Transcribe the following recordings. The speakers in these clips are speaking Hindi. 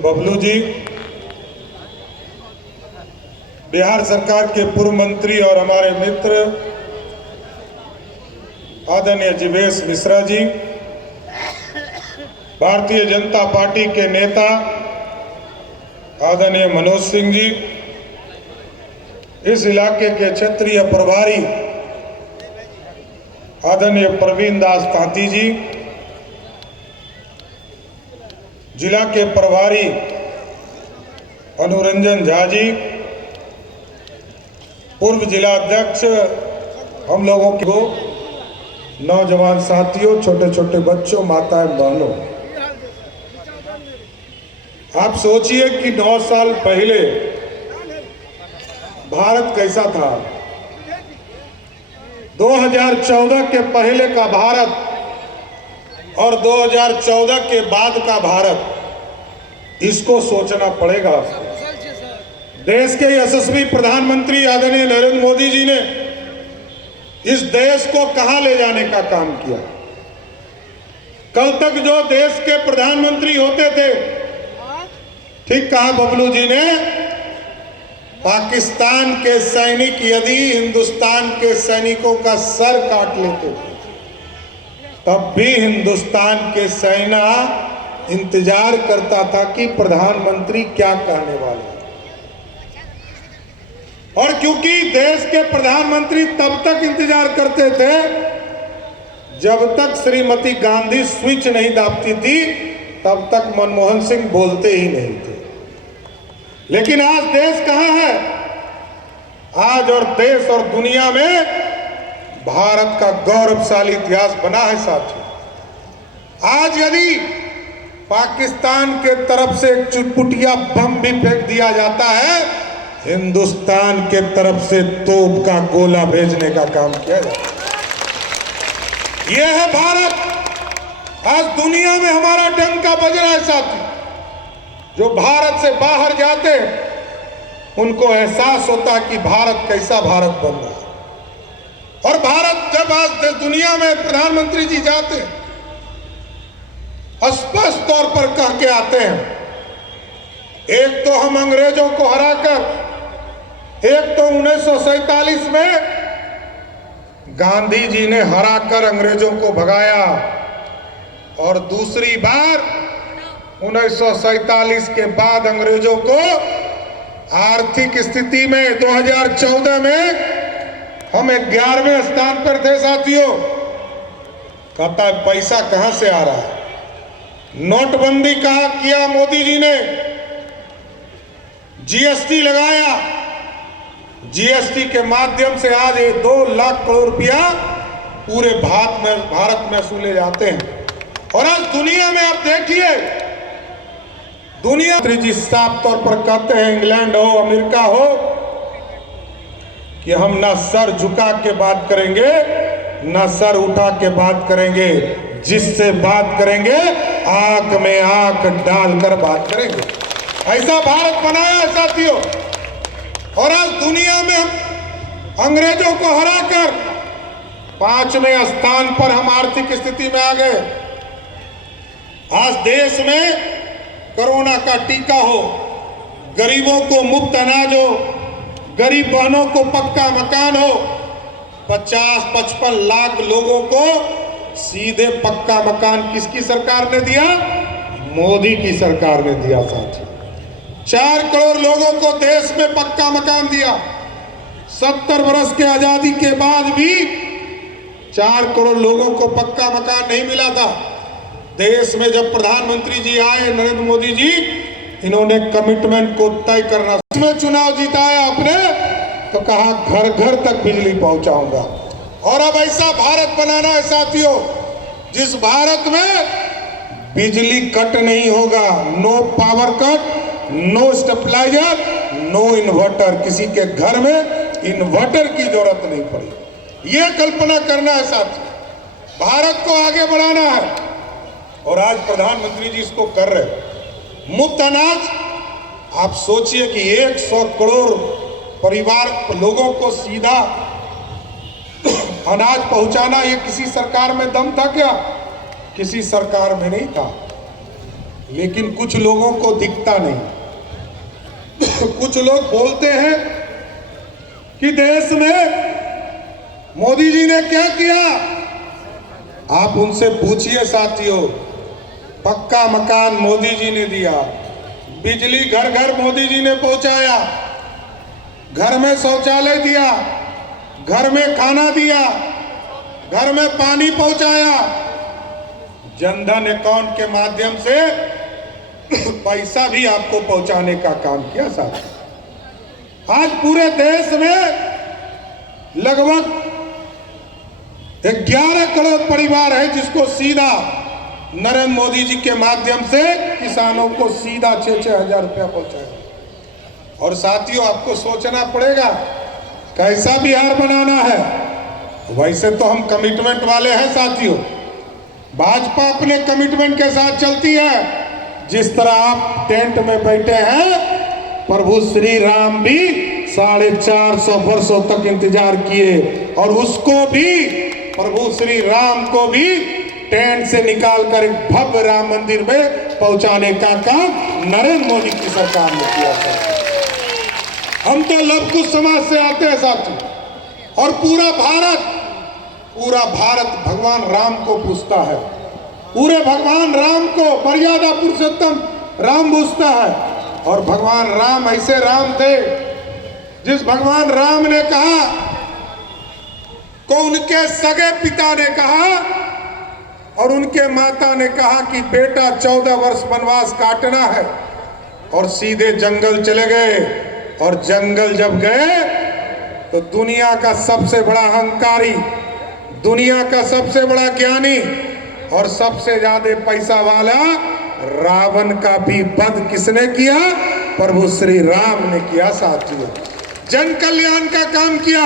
बबलू जी, बिहार सरकार के पूर्व मंत्री और हमारे मित्र आदरणीय जीवेश मिश्रा जी, भारतीय जनता पार्टी के नेता आदरणीय मनोज सिंह जी, इस इलाके के क्षेत्रीय प्रभारी आदरणीय प्रवीण दास तांती जी, जिला के प्रभारी अनुरंजन झा जी, पूर्व जिला अध्यक्ष हम लोगों को, नौजवान साथियों, छोटे छोटे बच्चों, माताएं बहनों, आप सोचिए कि 9 साल पहले भारत कैसा था। 2014 के पहले का भारत और 2014 के बाद का भारत, इसको सोचना पड़ेगा। देश के यशस्वी प्रधानमंत्री आदरणीय नरेंद्र मोदी जी ने इस देश को कहां ले जाने का काम किया। कल तक जो देश के प्रधानमंत्री होते थे, ठीक कहा बबलू जी ने, पाकिस्तान के सैनिक यदि हिंदुस्तान के सैनिकों का सर काट लेते थे, तब भी हिंदुस्तान के सेना इंतजार करता था कि प्रधानमंत्री क्या कहने वाले। और क्योंकि देश के प्रधानमंत्री तब तक इंतजार करते थे जब तक श्रीमती गांधी स्विच नहीं दाबती थी, तब तक मनमोहन सिंह बोलते ही नहीं थे। लेकिन आज देश कहां है? आज और देश और दुनिया में भारत का गौरवशाली इतिहास बना है साथियों। आज यदि पाकिस्तान के तरफ से एक चुटपुटिया बम भी फेंक दिया जाता है, हिंदुस्तान के तरफ से तोप का गोला भेजने का काम किया जाता है। यह है भारत। आज दुनिया में हमारा डंका बज रहा है साथी। जो भारत से बाहर जाते हैं उनको एहसास होता है कि भारत कैसा भारत बन रहा है। और भारत जब आज दुनिया में प्रधानमंत्री जी जाते हैं, स्पष्ट तौर पर कह के आते हैं, एक तो हम अंग्रेजों को हराकर, एक तो 1947 में गांधी जी ने हराकर अंग्रेजों को भगाया, और दूसरी बार 1947 के बाद अंग्रेजों को आर्थिक स्थिति में 2014 में हम 11वें स्थान पर थे साथियों। कहता है पैसा कहां से आ रहा है? नोटबंदी कहा किया मोदी जी ने, जीएसटी लगाया, जीएसटी के माध्यम से आज 2 लाख करोड़ रुपया पूरे भारत में वसूले जाते हैं। और आज दुनिया में आप देखिए, दुनिया जी साफ तौर पर कहते हैं, इंग्लैंड हो, अमेरिका हो, कि हम ना सर झुका के बात करेंगे ना सर उठा के बात करेंगे, जिससे बात करेंगे आंख में आंख डालकर बात करेंगे। ऐसा भारत बनाया है साथियों। और आज दुनिया में हम अंग्रेजों को हराकर 5वें स्थान पर हम आर्थिक स्थिति में आ गए। आज देश में कोरोना का टीका हो, गरीबों को मुफ्त अनाज हो, गरीब बहनों को पक्का मकान हो, 50-55 लाख लोगों को सीधे पक्का मकान किसकी सरकार ने दिया? मोदी की सरकार ने दिया साथी। 4 करोड़ लोगों को देश में पक्का मकान दिया। 70 वर्ष के आजादी के बाद भी 4 करोड़ लोगों को पक्का मकान नहीं मिला था। देश में जब प्रधानमंत्री जी आए नरेंद्र मोदी जी, इन्होंने कमिटमेंट को तय करना, इसमें चुनाव जिताया आपने, तो कहा घर घर तक बिजली पहुंचाऊंगा। और अब ऐसा भारत बनाना है साथियों, जिस भारत में बिजली कट नहीं होगा। No power cut, no stabiliser, no inverter. किसी के घर में इन्वर्टर की जरूरत नहीं पड़ी। यह कल्पना करना है साथियों। भारत को आगे बढ़ाना है, और आज प्रधानमंत्री जी इसको कर रहे। मुफ्त अनाज, आप सोचिए कि 100 करोड़ परिवार लोगों को सीधा अनाज पहुंचाना, ये किसी सरकार में दम था क्या? किसी सरकार में नहीं था। लेकिन कुछ लोगों को दिखता नहीं। कुछ लोग बोलते हैं कि देश में मोदी जी ने क्या किया। आप उनसे पूछिए साथियों, पक्का मकान मोदी जी ने दिया, बिजली घर घर मोदी जी ने पहुंचाया, घर में शौचालय दिया, घर में खाना दिया, घर में पानी पहुंचाया, जनधन अकाउंट के माध्यम से पैसा भी आपको पहुंचाने का काम किया साहब। आज पूरे देश में लगभग 11 करोड़ परिवार है जिसको सीधा नरेंद्र मोदी जी के माध्यम से किसानों को सीधा 6-6 हजार रुपया पहुंचाया। और साथियों, आपको सोचना पड़ेगा कैसा बिहार बनाना है। वैसे तो हम कमिटमेंट वाले हैं साथियों, भाजपा अपने कमिटमेंट के साथ चलती है। जिस तरह आप टेंट में बैठे हैं, प्रभु श्री राम भी 450 वर्षों तक इंतजार किए और उसको भी, प्रभु श्री राम को भी टेंट से निकालकर एक भव्य राम मंदिर में पहुंचाने का काम नरेंद्र मोदी की सरकार ने किया था। हम तो लव कुश समाज से आते हैं साथी, और पूरा भारत भगवान राम को पूजता है। पूरे भगवान राम को मर्यादा पुरुषोत्तम राम पूजता है। और भगवान राम ऐसे राम थे जिस भगवान राम ने कहा को उनके सगे पिता ने कहा और उनके माता ने कहा कि बेटा 14 वर्ष वनवास काटना है, और सीधे जंगल चले गए। और जंगल जब गए तो दुनिया का सबसे बड़ा अहंकारी, दुनिया का सबसे बड़ा ज्ञानी और सबसे ज्यादा पैसा वाला रावण का भी वध किसने किया? प्रभु श्री राम ने किया साथियों। जन कल्याण का काम किया।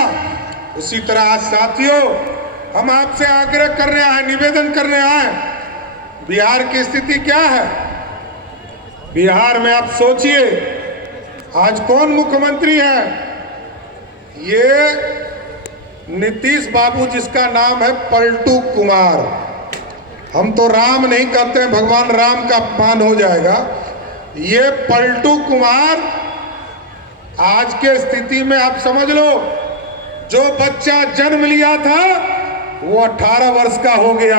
उसी तरह आज साथियों, हम आपसे आग्रह करने आए, निवेदन करने आए, बिहार की स्थिति क्या है। बिहार में आप सोचिए, आज कौन मुख्यमंत्री है? ये नीतीश बाबू, जिसका नाम है पलटू कुमार। हम तो राम नहीं कहते हैं, भगवान राम का अपमान हो जाएगा। ये पलटू कुमार आज के स्थिति में आप समझ लो, जो बच्चा जन्म लिया था वो 18 वर्ष का हो गया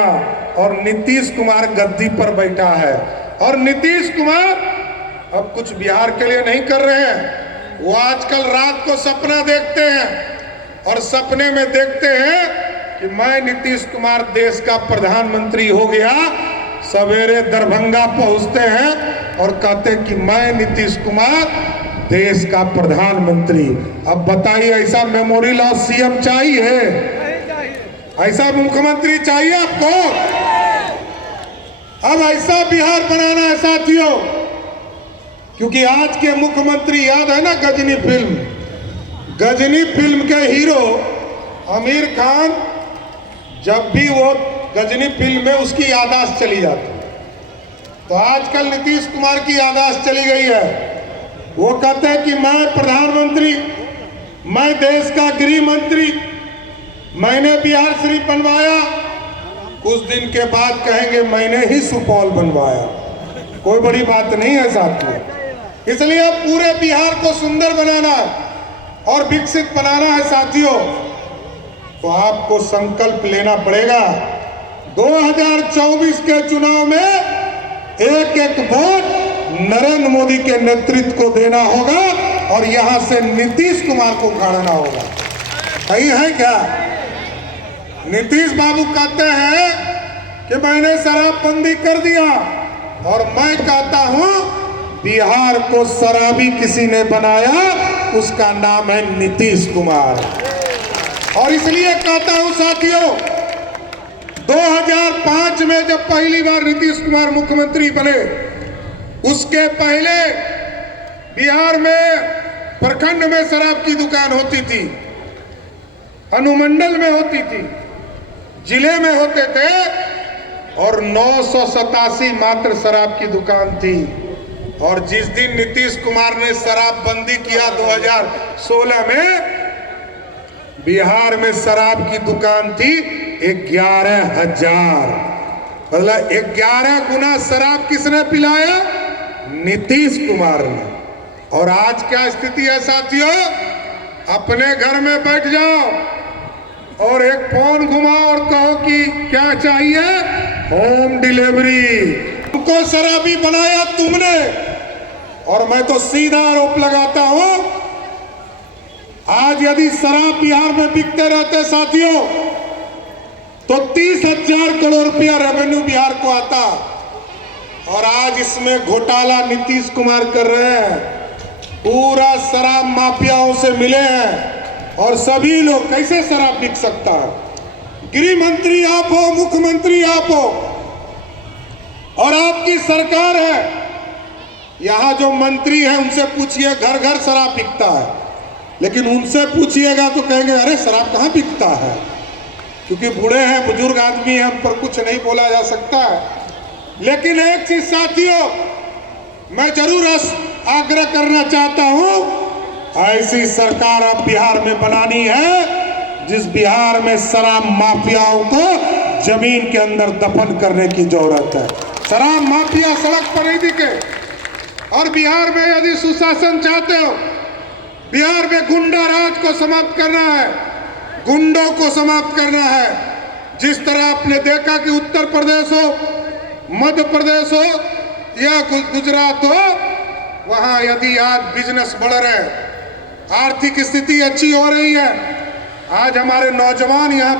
और नीतीश कुमार गद्दी पर बैठा है। और नीतीश कुमार अब कुछ बिहार के लिए नहीं कर रहे हैं। वो आजकल रात को सपना देखते हैं और सपने में देखते हैं कि मैं नीतीश कुमार देश का प्रधानमंत्री हो गया। सवेरे दरभंगा पहुंचते हैं और कहते हैं कि मैं नीतीश कुमार देश का प्रधानमंत्री। अब बताइए, ऐसा मेमोरी लॉस सीएम चाहिए? ऐसा मुख्यमंत्री चाहिए आपको? अब ऐसा बिहार बनाना है साथियों, क्योंकि आज के मुख्यमंत्री, याद है ना गजनी फिल्म? गजनी फिल्म के हीरो आमिर खान, जब भी वो गजनी फिल्म में उसकी याददाश्त चली जाती, तो आजकल नीतीश कुमार की याददाश्त चली गई है। वो कहते हैं कि मैं प्रधानमंत्री, मैं देश का गृह मंत्री, मैंने बिहार शरीफ बनवाया। कुछ दिन के बाद कहेंगे मैंने ही सुपौल बनवाया। कोई बड़ी बात नहीं है साथियों। इसलिए अब पूरे बिहार को सुंदर बनाना है और विकसित बनाना है साथियों। तो आपको संकल्प लेना पड़ेगा। 2024 के चुनाव में एक एक वोट नरेंद्र मोदी के नेतृत्व को देना होगा और यहां से नीतीश कुमार को उखाड़ना होगा। सही है क्या? नीतीश बाबू कहते हैं कि मैंने शराबबंदी कर दिया, और मैं कहता हूं बिहार को शराबी किसी ने बनाया, उसका नाम है नीतीश कुमार। और इसलिए कहता हूं साथियों, 2005 में जब पहली बार नीतीश कुमार मुख्यमंत्री बने, उसके पहले बिहार में प्रखंड में शराब की दुकान होती थी, अनुमंडल में होती थी, जिले में होते थे, और 987 मात्र शराब की दुकान थी। और जिस दिन नीतीश कुमार ने शराबबंदी किया 2016 में, बिहार में शराब की दुकान थी 11,000। मतलब 11 गुना शराब किसने पिलाया? नीतीश कुमार ने। और आज क्या स्थिति है साथियों? अपने घर में बैठ जाओ और एक फोन घुमाओ और कहो कि क्या चाहिए, होम डिलीवरी। तुमको शराबी बनाया तुमने। और मैं तो सीधा आरोप लगाता हूं, आज यदि शराब बिहार में बिकते रहते साथियों तो 30,000 करोड़ रुपया रेवेन्यू बिहार को आता। और आज इसमें घोटाला नीतीश कुमार कर रहे हैं, पूरा शराब माफियाओं से मिले हैं। और सभी लोग, कैसे शराब बिक सकता है? गृह मंत्री आप हो, मुख्यमंत्री आप हो और आपकी सरकार है। यहां जो मंत्री है उनसे पूछिए, घर घर शराब बिकता है, लेकिन उनसे पूछिएगा तो कहेंगे अरे शराब कहां बिकता है, क्योंकि बूढ़े हैं, बुजुर्ग आदमी हैं, हम पर कुछ नहीं बोला जा सकता है। लेकिन एक चीज साथियों मैं जरूर आग्रह करना चाहता हूं, ऐसी सरकार अब बिहार में बनानी है जिस बिहार में शराब माफियाओं को जमीन के अंदर दफन करने की जरूरत है। शराब माफिया सड़क पर नहीं दिखे। और बिहार में यदि सुशासन चाहते हो, बिहार में गुंडा राज को समाप्त करना है, गुंडों को समाप्त करना है। जिस तरह आपने देखा कि उत्तर प्रदेश हो, मध्य प्रदेश हो या गुजरात हो, वहां यदि आज बिजनेस बढ़ रहे, आर्थिक स्थिति अच्छी हो रही है, आज हमारे नौजवान यहाँ